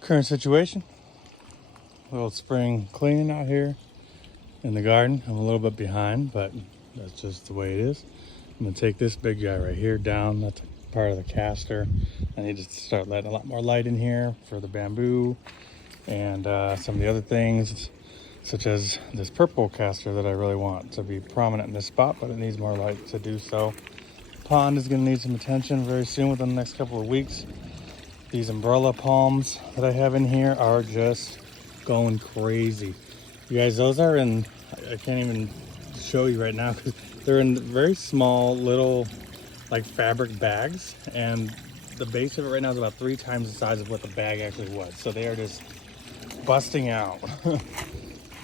Current situation, a little spring cleaning out here in the garden. I'm a little bit behind, but that's just the way it is. I'm gonna take this big guy right here down. That's part of the caster. I need to start letting a lot more light in here for the bamboo and some of the other things, such as this purple caster that I really want to be prominent in this spot, but it needs more light to do so. Pond is gonna need some attention very soon within the next couple of weeks. These umbrella palms that I have in here are just going crazy. You guys, those are in, I can't even show you right now because they're in very small little like fabric bags, and the base of it right now is about 3 times the size of what the bag actually was. So they are just busting out,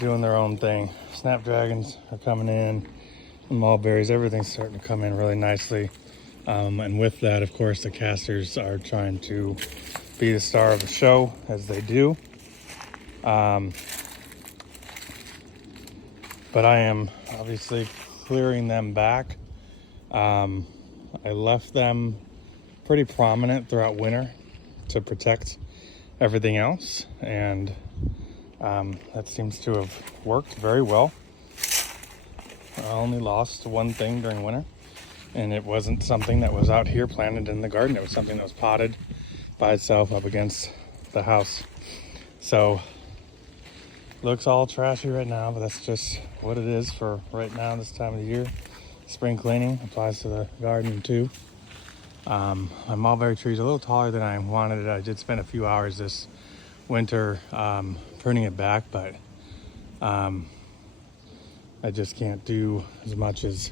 doing their own thing. Snapdragons are coming in, mulberries, everything's starting to come in really nicely. And with that, of course, the casters are trying to be the star of the show, as they do. But I am obviously clearing them back. I left them pretty prominent throughout winter to protect everything else, and that seems to have worked very well. I only lost one thing during winter, and it wasn't something that was out here planted in the garden. It was something that was potted by itself up against the house. So looks all trashy right now, but that's just what it is for right now, this time of the year. Spring cleaning applies to the garden too. My mulberry tree is a little taller than I wanted it. I did spend a few hours this winter pruning it back, but I just can't do as much as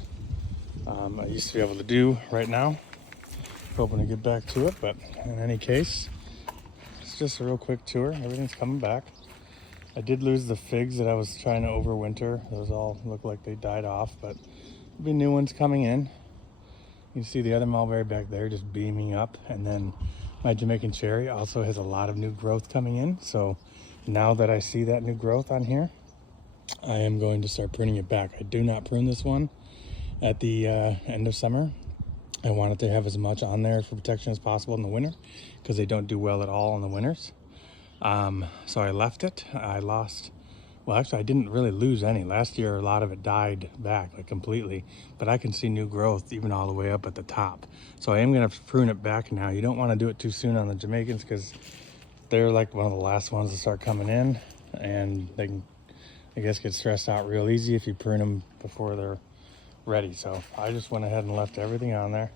I used to be able to do right now. Hoping to get back to it, but in any case, it's just a real quick tour. Everything's coming back. I did lose the figs that I was trying to overwinter. Those all look like they died off, but there'll be new ones coming in. You can see the other mulberry back there just beaming up, and then my Jamaican cherry also has a lot of new growth coming in. So now that I see that new growth on here, I am going to start pruning it back. I do not prune this one at the end of summer. I wanted to have as much on there for protection as possible in the winter, because they don't do well at all in the winters. So I left it. I lost, well, actually I didn't really lose any. Last year a lot of it died back like completely, but I can see new growth even all the way up at the top. So I am going to prune it back now. You don't want to do it too soon on the Jamaicans, because they're like one of the last ones to start coming in, and they can, I guess, get stressed out real easy if you prune them before they're ready. So I just went ahead and left everything on there,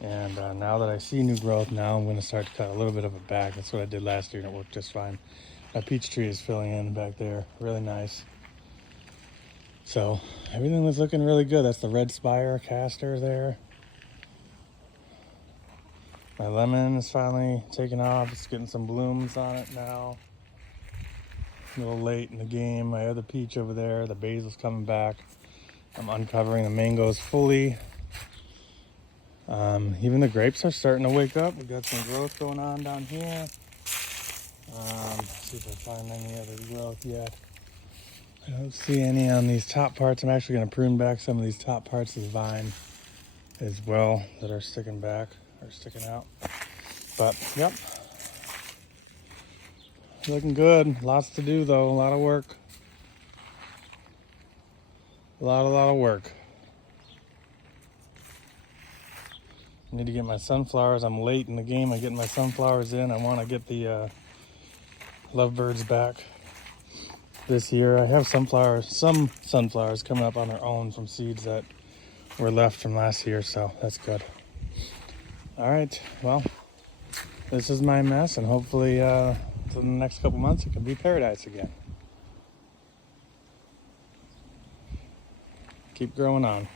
and now that I see new growth, now I'm going to start to cut a little bit of it back. That's what I did last year, and it worked just fine. My peach tree is filling in back there, really nice. So everything was looking really good. That's the red spire caster there. My lemon is finally taking off. It's getting some blooms on it now. A little late in the game. My other peach over there, the basil's coming back. I'm uncovering the mangoes fully. Even the grapes are starting to wake up. We got some growth going on down here. Let's see if I find any other growth yet. I don't see any on these top parts. I'm actually going to prune back some of these top parts of the vine as well that are sticking back or sticking out. But yep, looking good. Lots to do though. A lot of work. A lot of work. I need to get my sunflowers. I'm late in the game. I'm getting my sunflowers in. I want to get the lovebirds back this year. I have some sunflowers coming up on their own from seeds that were left from last year, so that's good. All right, well, this is my mess, and hopefully in the next couple months it can be paradise again. Keep growing on.